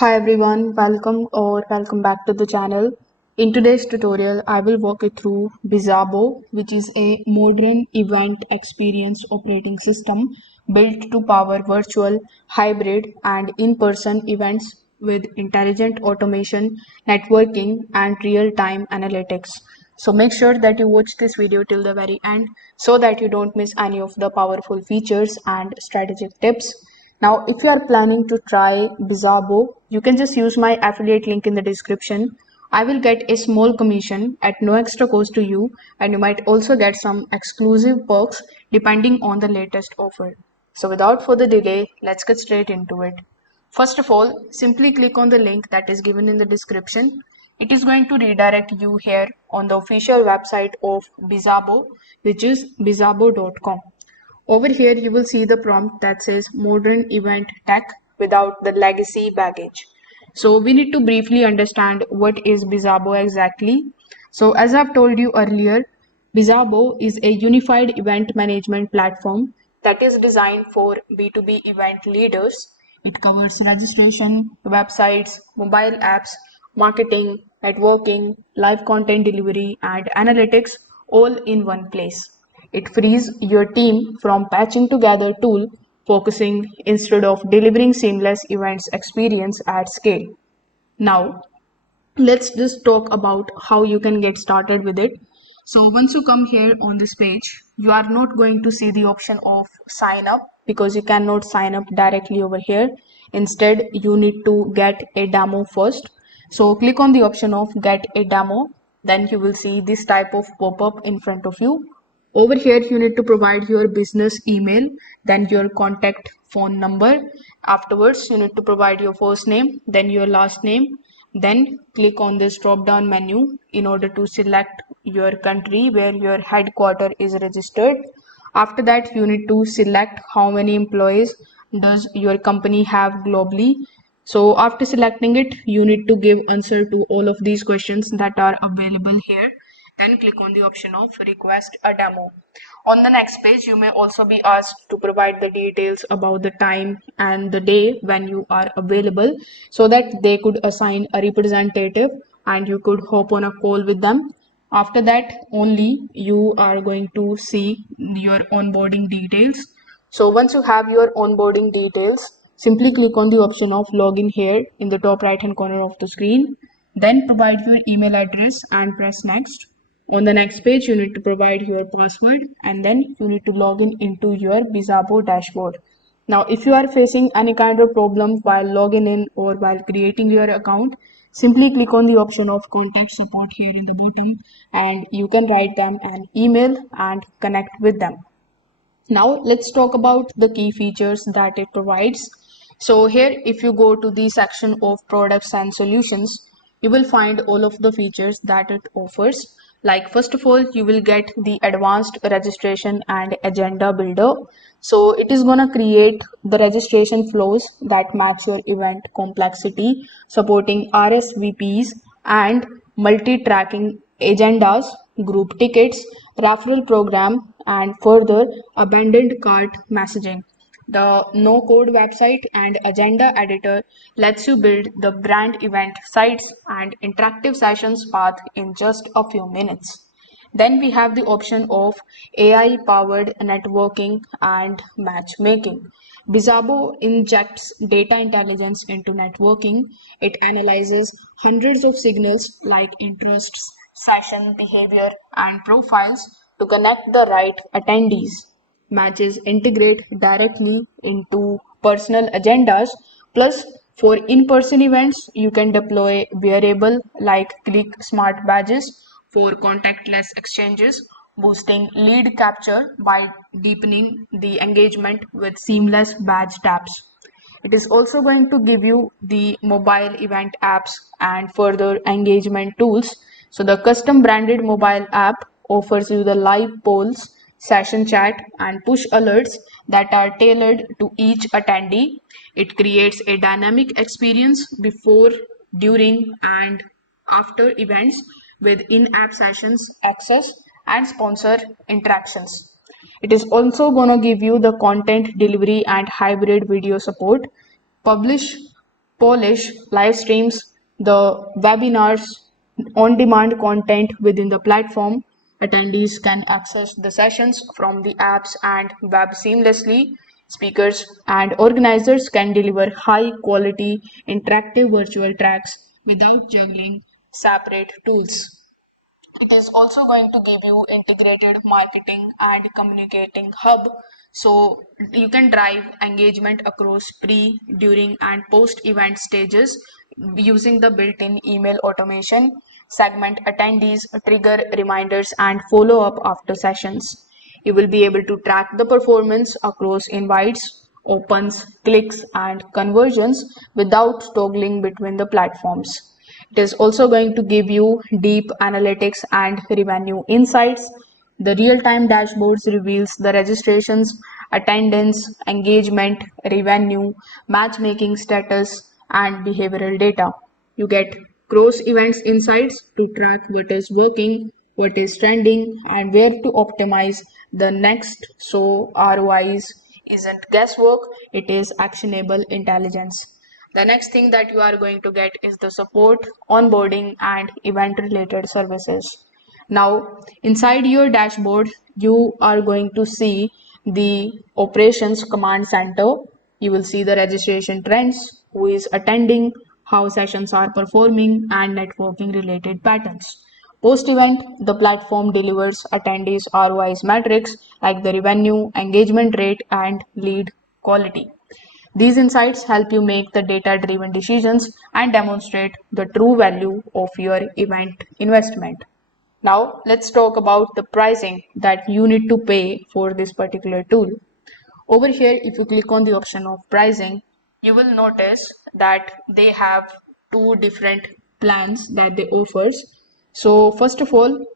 Hi everyone, welcome back to the channel. In today's tutorial, I will walk you through Bizzabo, which is a modern event experience operating system built to power virtual, hybrid, and in-person events with intelligent automation, networking, and real-time analytics. So make sure that you watch this video till the very end so that you don't miss any of the powerful features and strategic tips. Now, if you are planning to try Bizzabo, you can just use my affiliate link in the description. I will get a small commission at no extra cost to you, and you might also get some exclusive perks depending on the latest offer. So, without further delay, let's get straight into it. First of all, simply click on the link that is given in the description. It is going to redirect you here on the official website of Bizzabo, which is bizzabo.com. Over here, you will see the prompt that says modern event tech without the legacy baggage. So we need to briefly understand what is Bizzabo exactly. So as I've told you earlier, Bizzabo is a unified event management platform that is designed for B2B event leaders. It covers registration, websites, mobile apps, marketing, networking, live content delivery, and analytics all in one place. It frees your team from patching together tool, focusing instead of delivering seamless events experience at scale. Now, let's just talk about how you can get started with it. So once you come here on this page, you are not going to see the option of sign up because you cannot sign up directly over here. Instead, you need to get a demo first. So click on the option of get a demo. Then you will see this type of pop-up in front of you. Over here, you need to provide your business email, then your contact phone number. Afterwards, you need to provide your first name, then your last name. Then click on this drop down menu in order to select your country where your headquarter is registered. After that, you need to select how many employees does your company have globally. So after selecting it, you need to give answer to all of these questions that are available here. Then click on the option of request a demo. On the next page, you may also be asked to provide the details about the time and the day when you are available so that they could assign a representative and you could hop on a call with them. After that, only you are going to see your onboarding details. So once you have your onboarding details, simply click on the option of login here in the top right hand corner of the screen. Then provide your email address and press next. On the next page, you need to provide your password and then you need to log in into your Bizzabo dashboard. Now, if you are facing any kind of problem while logging in or while creating your account, simply click on the option of contact support here in the bottom and you can write them an email and connect with them. Now let's talk about the key features that it provides. So here, if you go to the section of products and solutions, you will find all of the features that it offers. Like first of all, you will get the advanced registration and agenda builder. So it is gonna create the registration flows that match your event complexity, supporting RSVPs and multi-tracking agendas, group tickets, referral program, and further abandoned cart messaging. The no code website and agenda editor lets you build the brand event sites and interactive sessions path in just a few minutes. Then we have the option of AI powered networking and matchmaking. Bizzabo injects data intelligence into networking. It analyzes hundreds of signals like interests, session behavior, and profiles to connect the right attendees. Matches integrate directly into personal agendas. Plus, for in-person events, you can deploy wearable like click smart badges for contactless exchanges, boosting lead capture by deepening the engagement with seamless badge taps. It is also going to give you the mobile event apps and further engagement tools. So the custom branded mobile app offers you the live polls, session chat, and push alerts that are tailored to each attendee. It creates a dynamic experience before, during, and after events with in-app sessions access and sponsor interactions. It is also going to give you the content delivery and hybrid video support. Publish polish live streams, the webinars, on-demand content within the platform. Attendees can access the sessions from the apps and web seamlessly. Speakers and organizers can deliver high-quality interactive virtual tracks without juggling separate tools. It is also going to give you integrated marketing and communicating hub, so you can drive engagement across pre, during and post event stages using the built-in email automation. Segment attendees, trigger reminders and follow up after sessions. You will be able to track the performance across invites, opens, clicks and conversions without toggling between the platforms. It is also going to give you deep analytics and revenue insights. The real-time dashboards reveals the registrations, attendance, engagement, revenue, matchmaking status, and behavioral data. You get cross events insights to track what is working, what is trending, and where to optimize the next. So ROIs isn't guesswork, it is actionable intelligence. The next thing that you are going to get is the support, onboarding, and event related services. Now, inside your dashboard, you are going to see the operations command center. You will see the registration trends, who is attending, how sessions are performing, and networking related patterns. Post event, the platform delivers attendees ROIs metrics like the revenue, engagement rate, and lead quality. These insights help you make the data-driven decisions and demonstrate the true value of your event investment. Now, let's talk about the pricing that you need to pay for this particular tool. Over here, if you click on the option of pricing, you will notice that they have two different plans that they offers. So, first of all,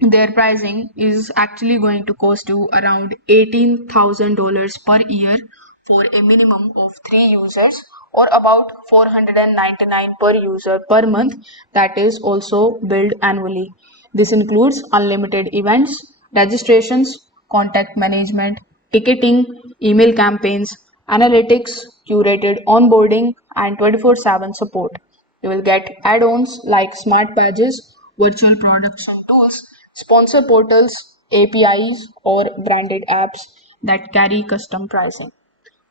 their pricing is actually going to cost you around $18,000 per year for a minimum of 3 users, or about $499 per user per month, that is also billed annually. This includes unlimited events, registrations, contact management, ticketing, email campaigns, analytics, curated onboarding, and 24/7 support. You will get add-ons like smart badges, virtual products and tools, sponsor portals, APIs, or branded apps that carry custom pricing.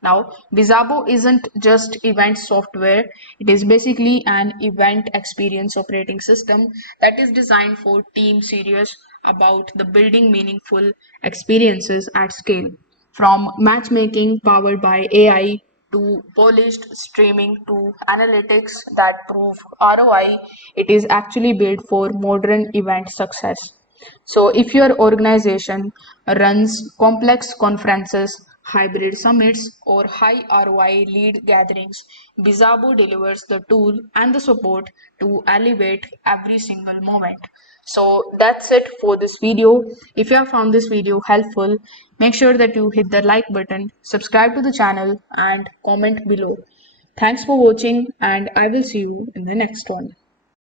Now, Bizzabo isn't just event software, it is basically an event experience operating system that is designed for teams serious about the building meaningful experiences at scale. From matchmaking powered by AI to polished streaming to analytics that prove ROI, it is actually built for modern event success. So, if your organization runs complex conferences, hybrid summits, or high ROI lead gatherings, Bizzabo delivers the tool and the support to elevate every single moment. So that's it for this video. If you have found this video helpful, make sure that you hit the like button, subscribe to the channel, and comment below. Thanks for watching, and I will see you in the next one.